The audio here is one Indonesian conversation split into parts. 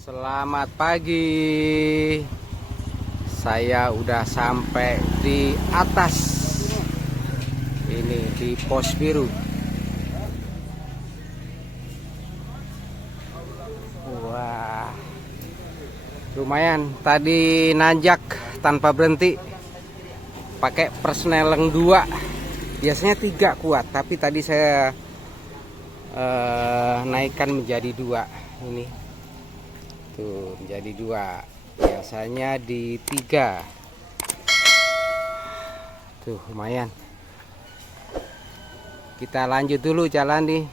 Selamat pagi. Saya udah sampai di atas. Ini di Pos Biru. Wah. Lumayan. Tadi nanjak tanpa berhenti. Pakai persneleng 2. Biasanya 3 kuat, tapi tadi saya naikkan menjadi 2. Ini tuh menjadi 2, biasanya di 3. Tuh lumayan. Kita lanjut dulu jalan nih.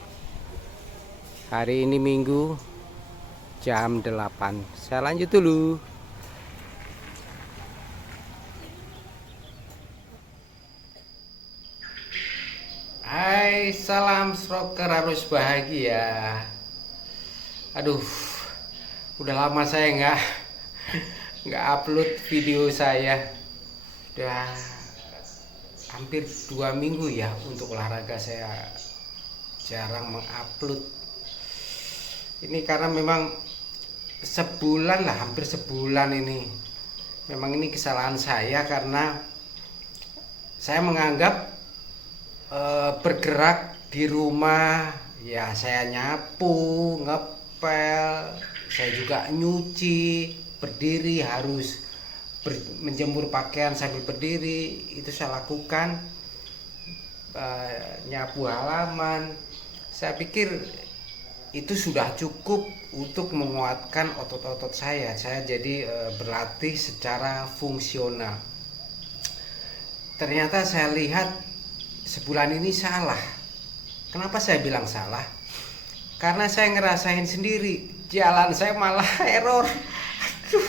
Hari ini Minggu jam 8. Saya lanjut dulu. Hai, salam stroker harus bahagia. Aduh, udah lama saya nggak upload video saya. Udah hampir 2 minggu ya untuk olahraga saya jarang mengupload. Ini karena memang sebulan lah, hampir sebulan ini. Memang ini kesalahan saya karena saya menganggap bergerak di rumah ya saya nyapu, ngepel, saya juga nyuci, berdiri harus menjemur pakaian sambil berdiri, itu saya lakukan. Nyapu halaman, saya pikir itu sudah cukup untuk menguatkan otot-otot saya jadi berlatih secara fungsional. Ternyata saya lihat sebulan ini salah. Kenapa saya bilang salah? Karena saya ngerasain sendiri, jalan saya malah error. Aduh,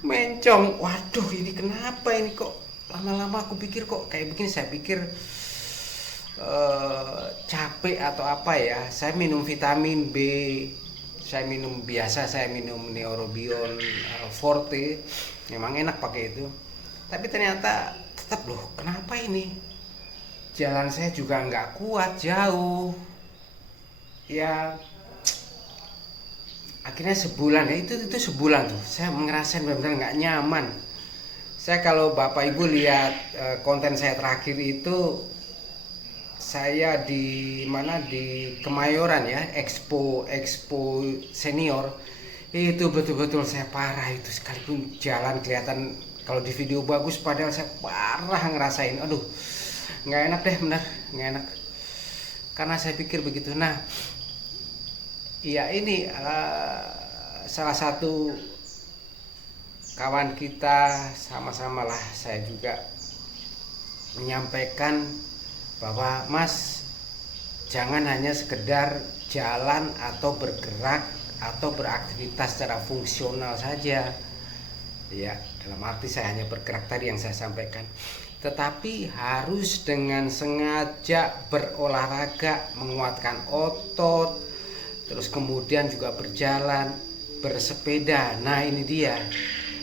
mencong. Waduh, ini kenapa ini kok lama-lama aku pikir kok kayak begini. Saya pikir capek atau apa ya. Saya minum vitamin B, saya minum biasa, saya minum Neurobion Forte. Memang enak pakai itu. Tapi ternyata tetap loh, kenapa ini? Jalan saya juga nggak kuat, jauh. Ya akhirnya sebulan ya, itu sebulan tuh saya ngerasain benar-benar nggak nyaman. Saya kalau Bapak Ibu lihat konten saya terakhir itu, saya di mana, di Kemayoran ya, Expo Senior. Itu betul-betul saya parah itu, sekalipun jalan kelihatan kalau di video bagus, padahal saya parah ngerasain. Aduh, nggak enak deh, benar nggak enak. Karena saya pikir begitu. Nah, ya ini salah satu kawan kita, sama-sama lah saya juga menyampaikan bahwa Mas, jangan hanya sekedar jalan atau bergerak atau beraktivitas secara fungsional saja. Ya, dalam arti saya hanya bergerak tadi yang saya sampaikan, tetapi harus dengan sengaja berolahraga, menguatkan otot, terus kemudian juga berjalan, bersepeda. Nah ini dia,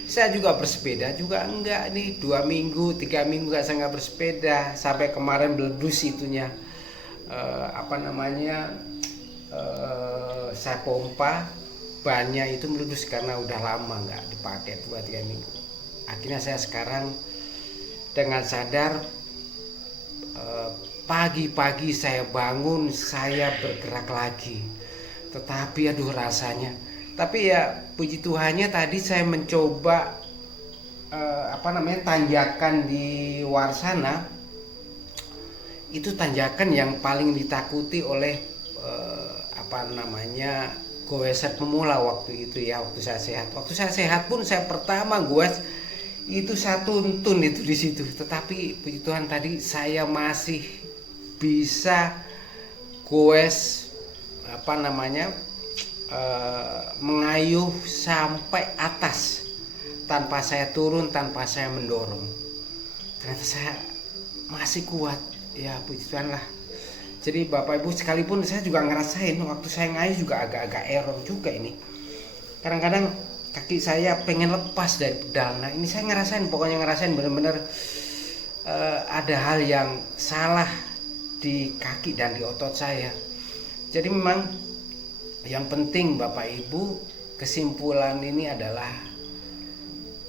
saya juga bersepeda juga enggak nih, 2 minggu 3 minggu saya nggak bersepeda, sampai kemarin beledus itunya, saya pompa bannya itu meledus karena udah lama nggak dipakai 2-3 minggu. Akhirnya saya sekarang dengan sadar, pagi-pagi saya bangun, saya bergerak lagi. Tetapi aduh rasanya. Tapi ya puji Tuhannya tadi saya mencoba tanjakan di Warsana. Itu tanjakan yang paling ditakuti oleh goeser pemula waktu itu ya, waktu saya sehat. Waktu saya sehat pun saya pertama goes itu saya tuntun itu di situ. Tetapi puji Tuhan tadi saya masih bisa goes mengayuh sampai atas tanpa saya turun, tanpa saya mendorong. Ternyata saya masih kuat ya, puji Tuhan lah. Jadi Bapak Ibu, sekalipun saya juga ngerasain waktu saya ngayuh juga agak-agak error juga ini. Kadang-kadang kaki saya pengen lepas dari pedal. Nah ini saya ngerasain, pokoknya ngerasain benar-benar ada hal yang salah di kaki dan di otot saya. Jadi memang yang penting Bapak Ibu, kesimpulan ini adalah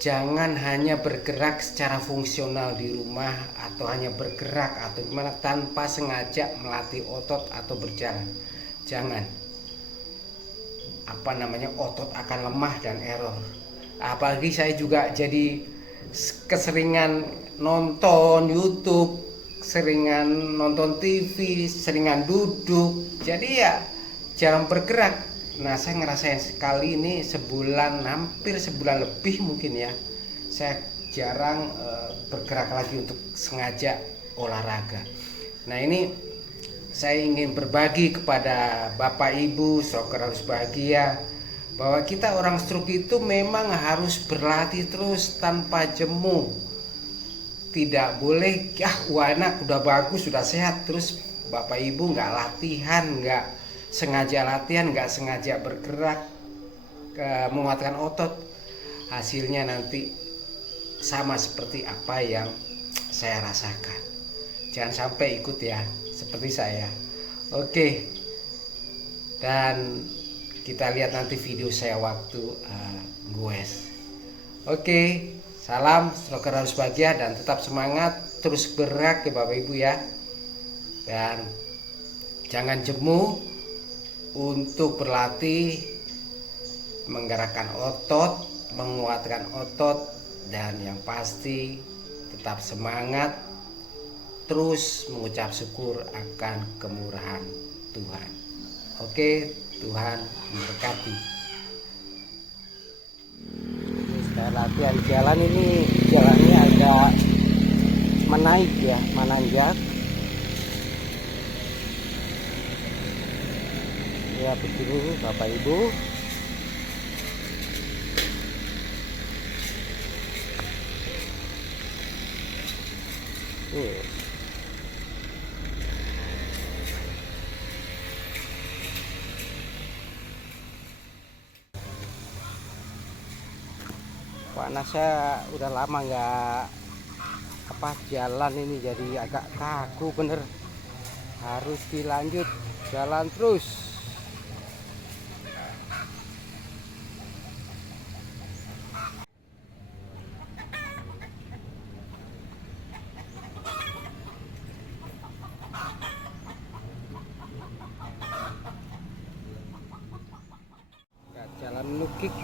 jangan hanya bergerak secara fungsional di rumah atau hanya bergerak atau gimana tanpa sengaja melatih otot atau berjalan. Jangan. Otot akan lemah dan error. Apalagi saya juga jadi keseringan nonton YouTube, seringan nonton TV, seringan duduk. Jadi ya jarang bergerak. Nah, saya ngerasain sekali ini hampir sebulan lebih mungkin ya, saya jarang bergerak lagi untuk sengaja olahraga. Nah, ini saya ingin berbagi kepada Bapak Ibu stroker harus bahagia bahwa kita orang stroke itu memang harus berlatih terus tanpa jemu. Tidak boleh anak udah bagus, sudah sehat, terus Bapak Ibu nggak latihan, nggak sengaja latihan, nggak sengaja bergerak, menguatkan otot, hasilnya nanti sama seperti apa yang saya rasakan. Jangan sampai ikut ya seperti saya. Oke, dan kita lihat nanti video saya waktu goes. Oke, salam stroker harus bahagia dan tetap semangat, terus bergerak ya Bapak Ibu ya, dan jangan jemu untuk berlatih, menggerakkan otot, menguatkan otot, dan yang pasti tetap semangat, terus mengucap syukur akan kemurahan Tuhan. Oke, Tuhan memberkati. Saya latihan jalan ini, jalannya agak menaik ya, menanjak. Ya begini Bapak Ibu. Panasnya udah lama nggak jalan ini, jadi agak kaku bener. Harus dilanjut jalan terus. Jalan menukik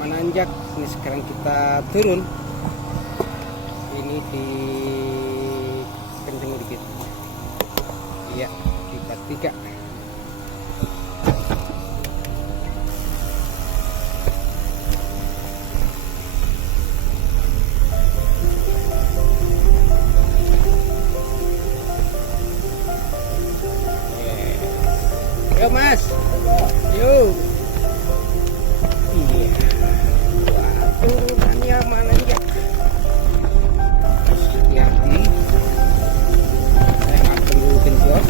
menanjak. Ini sekarang kita turun. Ini di kenceng dikit. Iya, di part 3. Yo Mas, yo. Iya. Wah, turunannya mana ya? Hati-hati. Saya nggak perlu genjot.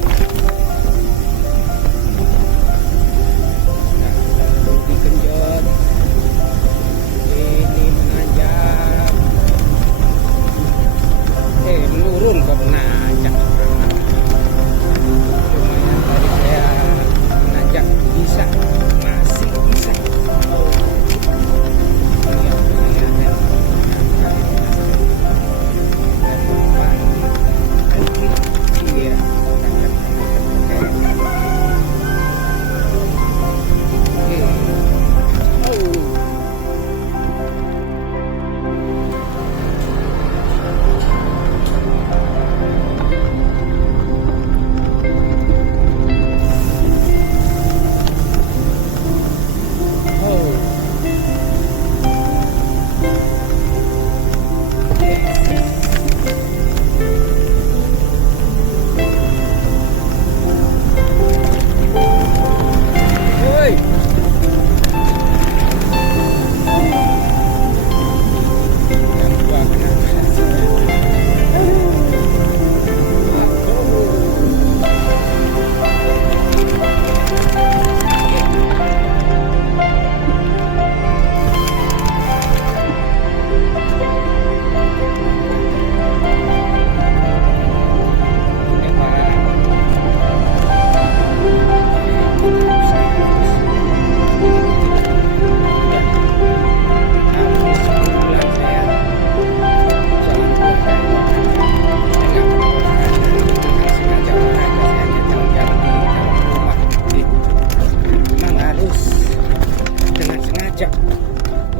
kerja,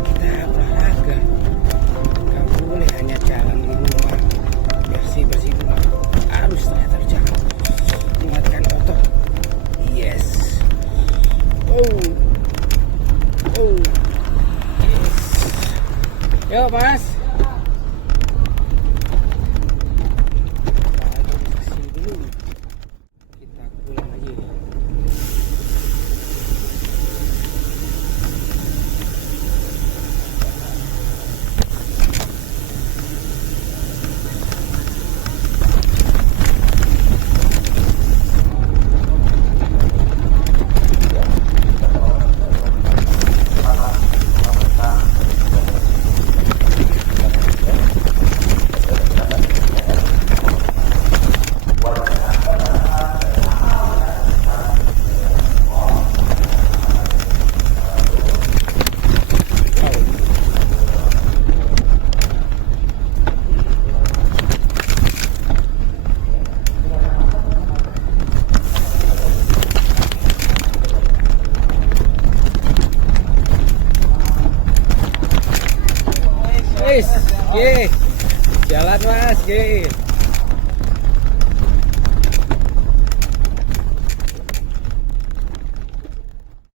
kita olahraga. Gak boleh hanya jalan di rumah bersih-bersih rumah, harus ternyata jalan, ingatkan otot. Yes. Oh, yes. Yo mas, kesini dulu, kita pulang lagi. Guys, jalan mas, guys.